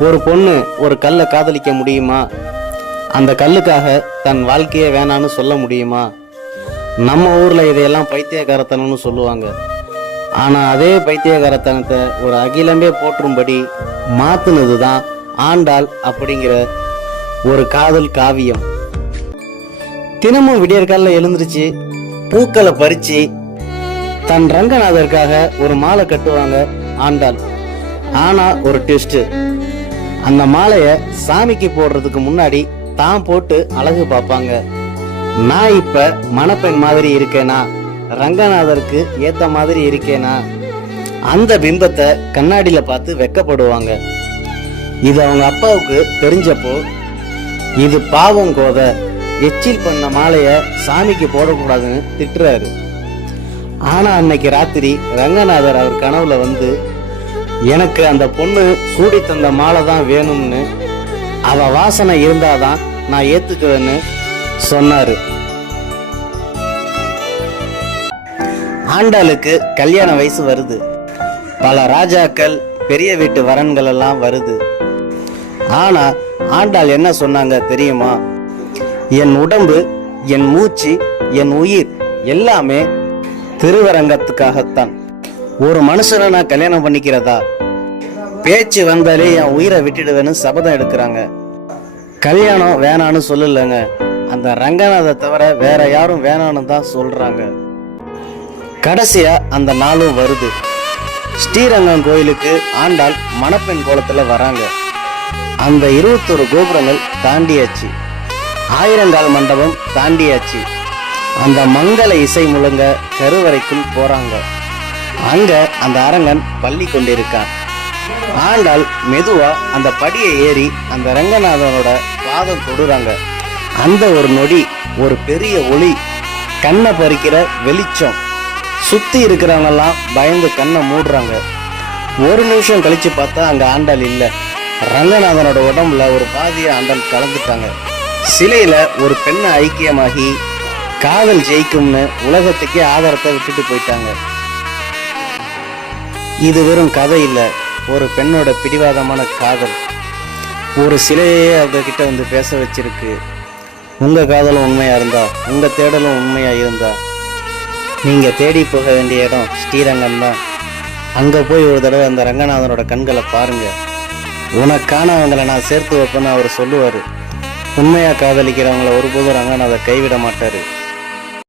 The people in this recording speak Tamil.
ஒரு பொண்ணு ஒரு கல்லை காதலிக்க முடியுமா? அந்த கல்லுக்காக தன் வாழ்க்கையே வேணான்னு சொல்ல முடியுமா? நம்ம ஊர்ல இதையெல்லாம் பைத்தியக்காரத்தனம்னு சொல்லுவாங்க. ஆனா அதே பைத்தியக்காரத்தனத்தை ஒரு அகிலமே போற்றும்படி மாத்துனது தான் ஆண்டாள் அப்படிங்கிற ஒரு காதல் காவியம். தினமும் விடியற்காலில் எழுந்திருச்சு பூக்களை பறிச்சு தன் ரங்கநாதருக்காக ஒரு மாலை கட்டுவாங்க ஆண்டாள். ஆனா ஒரு ட்விஸ்ட், அந்த மாலைய சாமிக்கு போடுறதுக்கு முன்னாடி தான் போட்டு அழகு பார்ப்பாங்க. நான் இப்ப மணப்பெண் மாதிரி இருக்கேனா, ரங்கநாதருக்கு ஏத்த மாதிரி இருக்கேனா, அந்த பிம்பத்தை கண்ணாடியில பார்த்து வெக்கப்படுவாங்க. இது அவங்க அப்பாவுக்கு தெரிஞ்சப்போ, இது பாவம் கோத, எச்சில் பண்ண மாலைய சாமிக்கு போடக்கூடாதுன்னு திட்டுறாரு. ஆனா அன்னைக்கு ராத்திரி ரங்கநாதர் அவர் கனவுல வந்து, எனக்கு அந்த பொண்ணு சூடி தந்த மாலை தான் வேணும்னு, அவ வாசனை இருந்தாதான் நான் ஏத்துக்குவேன்னு சொன்னாரு. ஆண்டாளுக்கு கல்யாண வயசு வருது. பல ராஜாக்கள், பெரிய வீட்டு வரன்கள் எல்லாம் வருது. ஆனா ஆண்டாள் என்ன சொன்னாங்க தெரியுமா? என் உடம்பு, என் மூச்சு, என் உயிர் எல்லாமே திருவரங்கத்துக்காகத்தான். ஒரு மனுஷனை நான் கல்யாணம் பண்ணிக்கிறதா, பேச்சு வந்தாலே என் உயிரை விட்டுடுவேன்னு சபதம் எடுக்கிறாங்க. கல்யாணம் வேணான்னு சொல்லலைங்க, அந்த ரங்கநாதை தவிர வேற யாரும் வேணான்னு தான் சொல்றாங்க. கடைசியா அந்த நாளும் வருது. ஸ்ரீரங்கம் கோயிலுக்கு ஆண்டாள் மணப்பெண் கோலத்துல வராங்க. அந்த 21 கோபுரங்கள் தாண்டியாச்சு, 1000 மண்டபம் தாண்டியாச்சு. அந்த மங்கள இசை முழங்க கருவறைக்குள் போறாங்க. அங்க அந்த அரங்கன் பள்ளி கொண்டிருக்கான். ஆண்டாள் மெதுவா அந்த படியை ஏறி அந்த ரங்கநாதனோட பாதம் தொடுறாங்க. அந்த ஒரு நொடி ஒரு பெரிய ஒளி, கண்ணை பறிக்கிற வெளிச்சம். சுத்தி இருக்கிறவங்க எல்லாம் பயந்து கண்ணை மூடுறாங்க. ஒரு நிமிஷம் கழிச்சு பார்த்தா அங்க ஆண்டாள் இல்ல. ரங்கநாதனோட உடம்புல ஒரு பாதிய ஆண்டாள் கலந்துட்டாங்க. சிலையில ஒரு பெண்ணை ஐக்கியமாகி காதல் ஜெயிக்கும்னு உலகத்துக்கே ஆதாரத்தை விட்டுட்டு போயிட்டாங்க. இது வெறும் கதை இல்ல, ஒரு பெண்ணோட பிடிவாதமான காதல். ஒரு சிலையே அவங்க கிட்ட வந்து பேச வச்சிருக்கு. உங்க காதலும் உண்மையா இருந்தா, உங்க தேடலும் உண்மையா இருந்தா, நீங்க தேடி போக வேண்டிய இடம் ஸ்ரீரங்கம் தான். அங்க போய் ஒரு தடவை அந்த ரங்கநாதனோட கண்களை பாருங்க. உனக்கான அவங்களை நான் சேர்த்து வைப்பேன்னு அவர் சொல்லுவாரு. உண்மையா காதலிக்கிறவங்களை ஒருபோதும் ரங்கநாதர் கைவிட மாட்டாரு.